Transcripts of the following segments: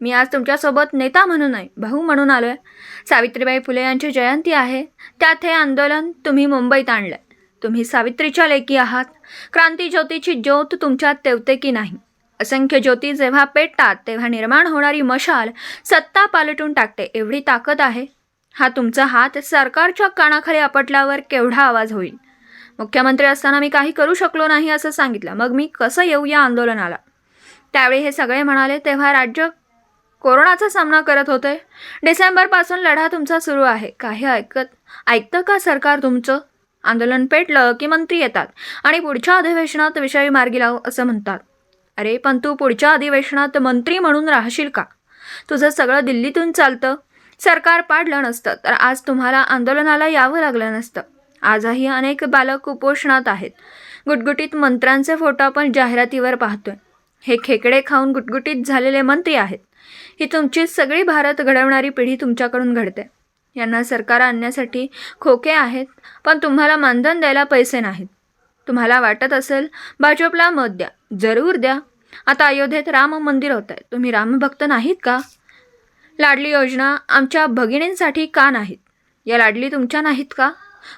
मी आज तुमच्यासोबत नेता म्हणून नाही भाऊ म्हणून आलो आहे सावित्रीबाई फुले यांची जयंती आहे. त्यात हे आंदोलन तुम्ही मुंबईत आणलं तुम्ही सावित्रीच्या लेखी आहात. क्रांती ज्योतीची ज्योत तुमच्यात तेवते की नाही? असंख्य ज्योती जेव्हा पेटतात तेव्हा निर्माण होणारी मशाल सत्ता पालटून टाकते एवढी ताकद आहे. हा तुमचा हात सरकारच्या कानाखाली आपटल्यावर केवढा आवाज होईल? मुख्यमंत्री असताना मी काही करू शकलो नाही असं सांगितलं. मग मी कसं येऊ या आंदोलनाला? त्यावेळी हे सगळे म्हणाले तेव्हा राज्य कोरोनाचा सामना करत होते. डिसेंबरपासून लढा तुमचा सुरू आहे. काही ऐकत ऐकतं का सरकार तुमचं? आंदोलन पेटलं की मंत्री येतात आणि पुढच्या अधिवेशनात विषय मार्गी लावू असं म्हणतात. अरे पण तू पुढच्या अधिवेशनात मंत्री म्हणून राहशील का? तुझं सगळं दिल्लीतून चालतं. सरकार पाडलं नसतं तर आज तुम्हाला आंदोलनाला यावं लागलं नसतं. आजही अनेक बालक कुपोषणात आहेत. गुटगुटीत मंत्र्यांचे फोटो आपण जाहिरातीवर पाहतोय. हे खेकडे खाऊन गुटगुटीत झालेले मंत्री आहेत. ही तुमची सगळी भारत घडवणारी पिढी तुमच्याकडून घडते. यांना सरकार आणण्यासाठी खोके आहेत पण तुम्हाला मानधन द्यायला पैसे नाहीत. तुम्हाला वाटत असेल भाजपला मत द्या जरूर द्या. आता अयोध्येत राम मंदिर होत आहे तुम्ही रामभक्त नाहीत का? लाडली योजना आमच्या भगिनींसाठी का नाहीत? या लाडली तुमच्या नाहीत का?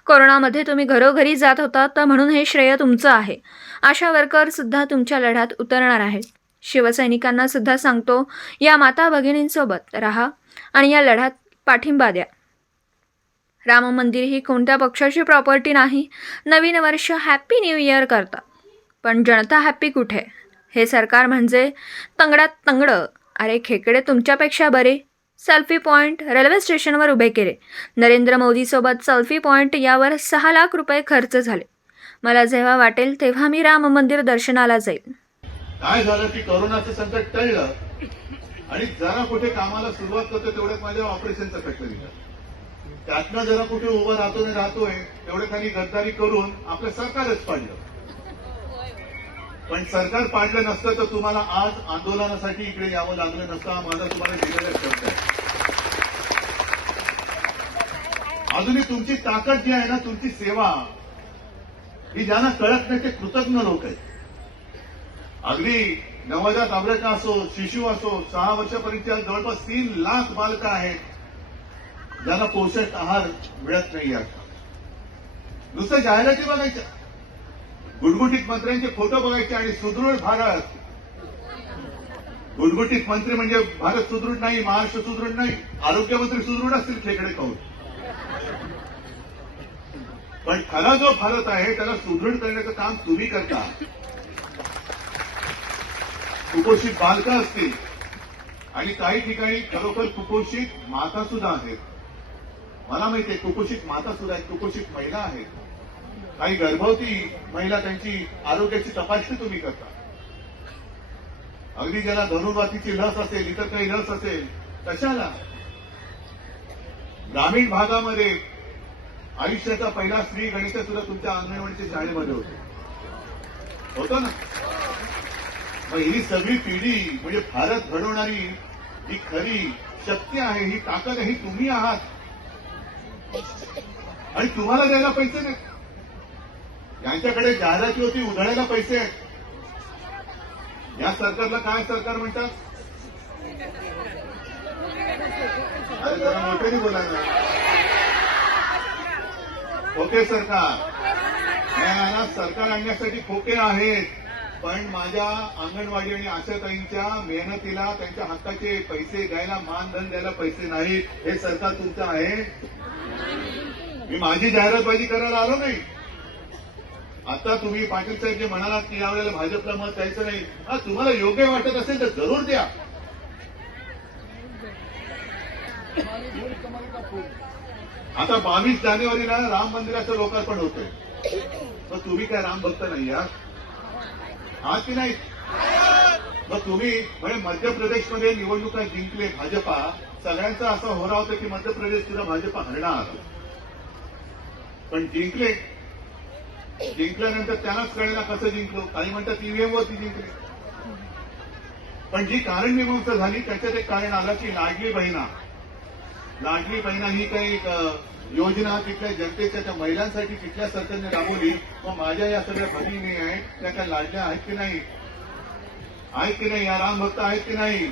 कोरोनामध्ये तुम्ही घरोघरी जात होता तर म्हणून हे श्रेय तुमचं आहे. आशा वर्करसुद्धा तुमच्या लढ्यात उतरणार आहेत शिवसैनिकांना सुद्धा सांगतो या माता भगिनींसोबत राहा आणि या लढ्यात पाठिंबा द्या. राम मंदिर ही कोणत्या पक्षाची प्रॉपर्टी नाही? नवीन वर्ष हॅपी न्यू इयर करता पण जनता हॅपी कुठे? हे सरकार म्हणजे तंगडात तंगडं. अरे खेकडे तुमच्यापेक्षा बरे. सेल्फी पॉईंट रेल्वे स्टेशनवर उभे केले. नरेंद्र मोदीसोबत सेल्फी पॉईंट यावर सहा लाख रुपये खर्च झाले. मला जेव्हा वाटेल तेव्हा मी राम मंदिर दर्शनाला जाईल काय झालं की कोरोनाचं संकट टळलं आणि जरा कुठे कामाला सुरुवात करतो तेवढ्यात माझ्या ऑपरेशनचं खटलं दिलं त्यातनं जरा कुठे उभं राहतो नाही राहतोय तेवढे खाली गद्दारी करून आपलं सरकारच पाडलं. पण सरकार पाडलं नसतं तर तुम्हाला आज आंदोलनासाठी इकडे यावं लागलं नसतं हा माझा तुम्हाला दिलेला शब्द आहे अजूनही तुमची ताकद जी आहे ना तुमची सेवा ही ज्यांना कळत नाही ते कृतज्ञ लोक आहेत. अगदी नवजात अभ्रका असो शिशु असो सहा वर्षापर्यंतच्या जवळपास तीन लाख बालकं आहेत. ज्यांना पोषक आहार मिळत नाही आता. नुसतं जाहिराती बघायच्या. गुटगुटीत मंत्र्यांचे फोटो बघायचे आणि सुदृढ भारत. गुटगुटीत मंत्री म्हणजे भारत सुदृढ नाही महाराष्ट्र सुदृढ नाही आरोग्यमंत्री सुदृढ असतील खेकडे खाऊन पण खरा जो भारत आहे त्याला सुदृढ करण्याचं काम तुम्ही करता. कुपोषित बालकं असतील. आणि काही ठिकाणी खरोखर कुपोषित माता सुद्धा आहेत. मला माहिती आहे कुपोषित माता सुद्धा आहेत कुपोषित महिला आहेत. काही गर्भवती महिला त्यांची आरोग्याची तपासणी तुम्ही करता. अगदी ज्याला धनुर्वातीची लस असेल इतर काही लस असेल कशाला? ग्रामीण भागामध्ये आयुष्याचा पहिला स्त्री गणित सुद्धा तुमच्या अंगणवाडीच्या शाळेमध्ये होतो. होतो ना? मग ही सगळी पिढी म्हणजे भारत घडवणारी ही खरी शक्ती आहे ही ताकद आहे ही तुम्ही आहात. आणि तुम्हाला द्यायला पैसे नाही यांच्याकडे जाहिराती होती उधळायला पैसे आहेत. या सरकारला काय सरकार म्हणतात? अरे जरा मोठ्याने बोला ना. खोके सरकार. याला सरकार आणण्यासाठी खोके आहेत. पण माझ्या अंगणवाडी आणि आशाताईंच्या मेहनतीला त्यांच्या हक्काचे पैसे द्यायला मानधन द्यायला पैसे नाहीत हे सरकार तुमचं आहे. मी माझी जाहिरातबाजी करायला आलो नाही. आता तुम्ही पाटील साहेब जे म्हणालात की यावेळेला भाजपला मत द्यायचं नाही हा तुम्हाला योग्य वाटत असेल तर जरूर द्या. आता बावीस जानेवारीला राम मंदिराचं लोकार्पण होतंय. मग तुम्ही काय राम भक्त नाही आहात आहात की नाही? मग तुम्ही म्हणजे मध्य प्रदेशमध्ये निवडणुका जिंकले भाजपा सगळ्यांचा असा होरा होता की मध्य प्रदेश सुद्धा भाजपा हरणार. पण जिंकले. जिंकल्यानंतर त्यांनाच कळेना कसं जिंकलो. काही म्हणतात ईव्हीएम वरती जिंकले. पण जी कारण मीमांसा झाली त्याच्यात एक कारण आलं की लाडली बहिणा. लाडली बहिणा ही काही एक योजना तिथल्या जनतेच्या त्या महिलांसाठी तिथल्या सरकारने राबवली. व माझ्या या सगळ्या भगिनी आहेत त्या काय लाडल्या आहेत की नाही? आहेत की नाही? या राम भक्त आहेत की नाही?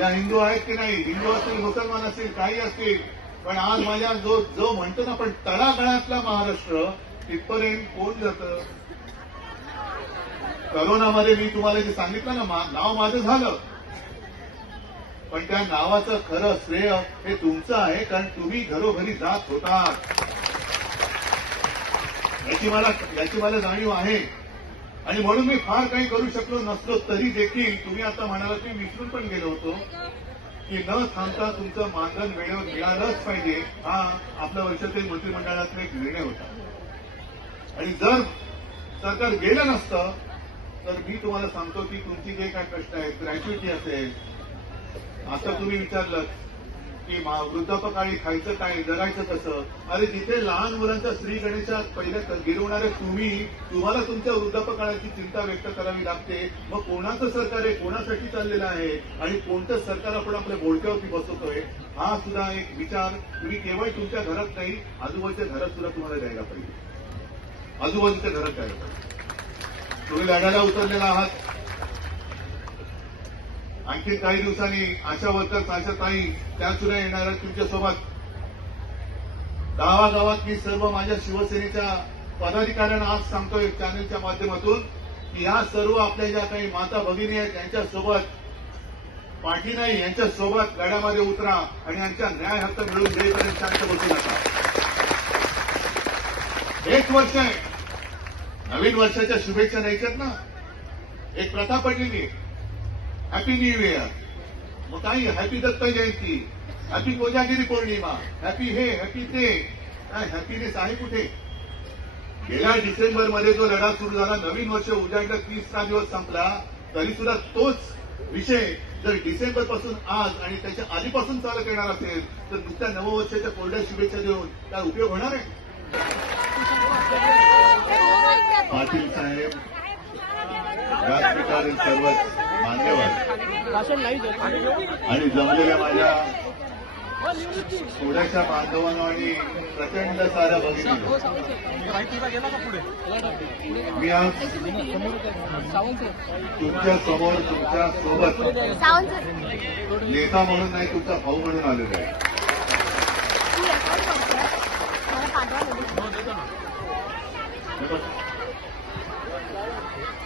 या हिंदू आहेत की नाही? हिंदू असतील मुसलमान असतील काही असतील. पण आज माझ्या जो जो म्हणतो ना पण तळागाळातला महाराष्ट्र तिथपर्यंत कोण जातं? करोनामध्ये मी तुम्हाला जे सांगितलं ना नाव माझं झालं. पण त्या नावाचं खरं श्रेय हे तुमचं आहे कारण तुम्ही घरोघरी जात होता याची मला याची मला जाणीव आहे. आणि म्हणून मी फार काही करू शकलो नसलो तरी देखील तुम्ही आता म्हणाला की विसरून पण गेलो होतो की न थांबता तुमचं मानधन वेळेवर मिळालंच पाहिजे हा आपल्या वर्षातील मंत्रिमंडळातला एक निर्णय होता. आणि जर सरकार गेलं नसतं तर मी तुम्हाला सांगतो की तुमची जे काय कष्ट आहेत ग्रॅच्युटी असेल आता तुम्ही विचारलं की वृद्धापकाळी खायचं काय जगायचं कसं? अरे जिथे लहान मुलांच्या श्री गणेशात पहिल्या गिरवणारे तुम्ही तुम्हाला तुमच्या वृद्धापकाळाची चिंता व्यक्त करावी लागते. मग कोणाचं सरकार आहे? कोणासाठी चाललेलं आहे? आणि कोणतं सरकार आपण आपल्या बोलक्यावरती बसवतोय? हा सुद्धा एक विचार. तुम्ही केवळ तुमच्या घरात नाही आजूबाजूच्या घरात सुद्धा तुम्हाला द्यायला पाहिजे. आजूबाजूच्या घरात द्यायला पाहिजे. तुम्ही लढायला उतरलेला आहात. आणखी काही दिवसांनी आशा वर्कर्स आशा ताई त्या सुद्धा येणार आहेत तुमच्यासोबत गावागावात मी सर्व माझ्या शिवसेनेच्या पदाधिकाऱ्यांना आज सांगतोय चॅनलच्या माध्यमातून की ह्या सर्व आपल्या ज्या काही माता भगिनी आहेत त्यांच्यासोबत पाठी नाही यांच्यासोबत गाड्यामध्ये उतरा आणि यांच्या न्याय हक्क मिळून देईपर्यंत शांत बसू नका. एक वर्ष आहे. नवीन वर्षाच्या शुभेच्छा द्यायच्यात ना? एक प्रथा पडलेली आहे. हॅपी न्यू इयर मग काही happy Datta Jayanti happy Kojagiri Purnima happy हे हॅपी ते काय हॅपीनेस आहे कुठे गेल्या डिसेंबरमध्ये जो लढा सुरू झाला नवीन वर्ष उजाडलं तीसचा दिवस संपला तरी सुद्धा तोच विषय जर डिसेंबरपासून आज आणि त्याच्या आधीपासून चालत येणार असेल तर नुसत्या नववर्षाच्या कोरड्या शुभेच्छा देऊन काय उपयोग होणार आहे पाटील साहेब व्यासपीठावरील सर्व मान्यवर आणि जमलेल्या माझ्या थोड्याशा बांधवांनो आणि प्रचंड साऱ्या भगिनी मी आज तुमच्यासमोर तुमच्यासोबत नेता म्हणून नाही तुमचा भाऊ म्हणून आलेलो आहे.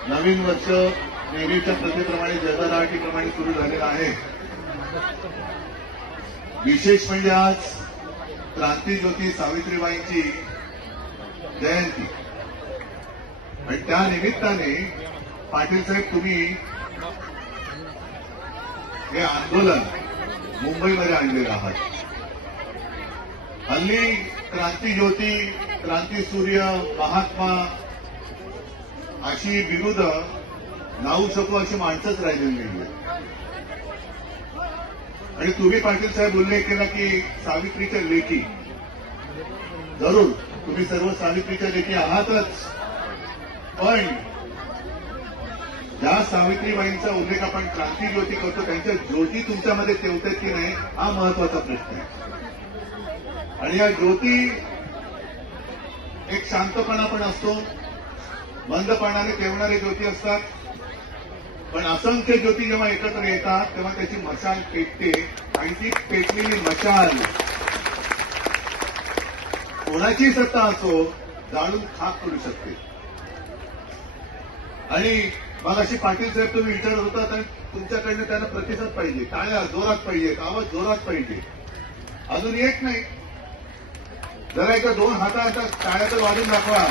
नवीन वर्ष नेहमीच्या प्रथेप्रमाणे जयदादाटीप्रमाणे सुरू झालेला आहे. विशेष म्हणजे आज क्रांतीज्योती सावित्रीबाईंची जयंती. आणि त्या निमित्ताने पाटील साहेब तुम्ही हे आंदोलन मुंबईमध्ये आणलेलं आहात. हल्ली क्रांतीज्योती क्रांतीसूर्य महात्मा अशी विरुद्ध नावू शकू अशी माणसंच राहिलेली नाही आणि तुम्ही पाटील साहेब उल्लेख केला की सावित्रीच्या लेखी. जरूर तुम्ही सर्व सावित्रीच्या लेखी आहातच. पण ज्या सावित्रीबाईंचा उल्लेख आपण क्रांती ज्योती करतो त्यांच्या ज्योती तुमच्यामध्ये ठेवतात की नाही हा महत्त्वाचा प्रश्न आहे. आणि या ज्योती एक शांतपणा पण असतो. बंदपणाने ठेवणारे ज्योती असतात. पण असंख्य ज्योती जेव्हा एकत्र येतात तेव्हा त्याची मशाल पेटते आणि ती पेटलेली मशाल कोणाची सत्ता असो जाळून खाक करू शकते. आणि मग अशी पाटील साहेब तुम्ही विचारत होता आणि तुमच्याकडनं त्यांना प्रतिसाद पाहिजे. टाळ्या जोरात पाहिजे आवाज जोरात पाहिजे. अजून येत नाही. जरा एका दोन हाता टाळ्या तर वाजून दाखवा.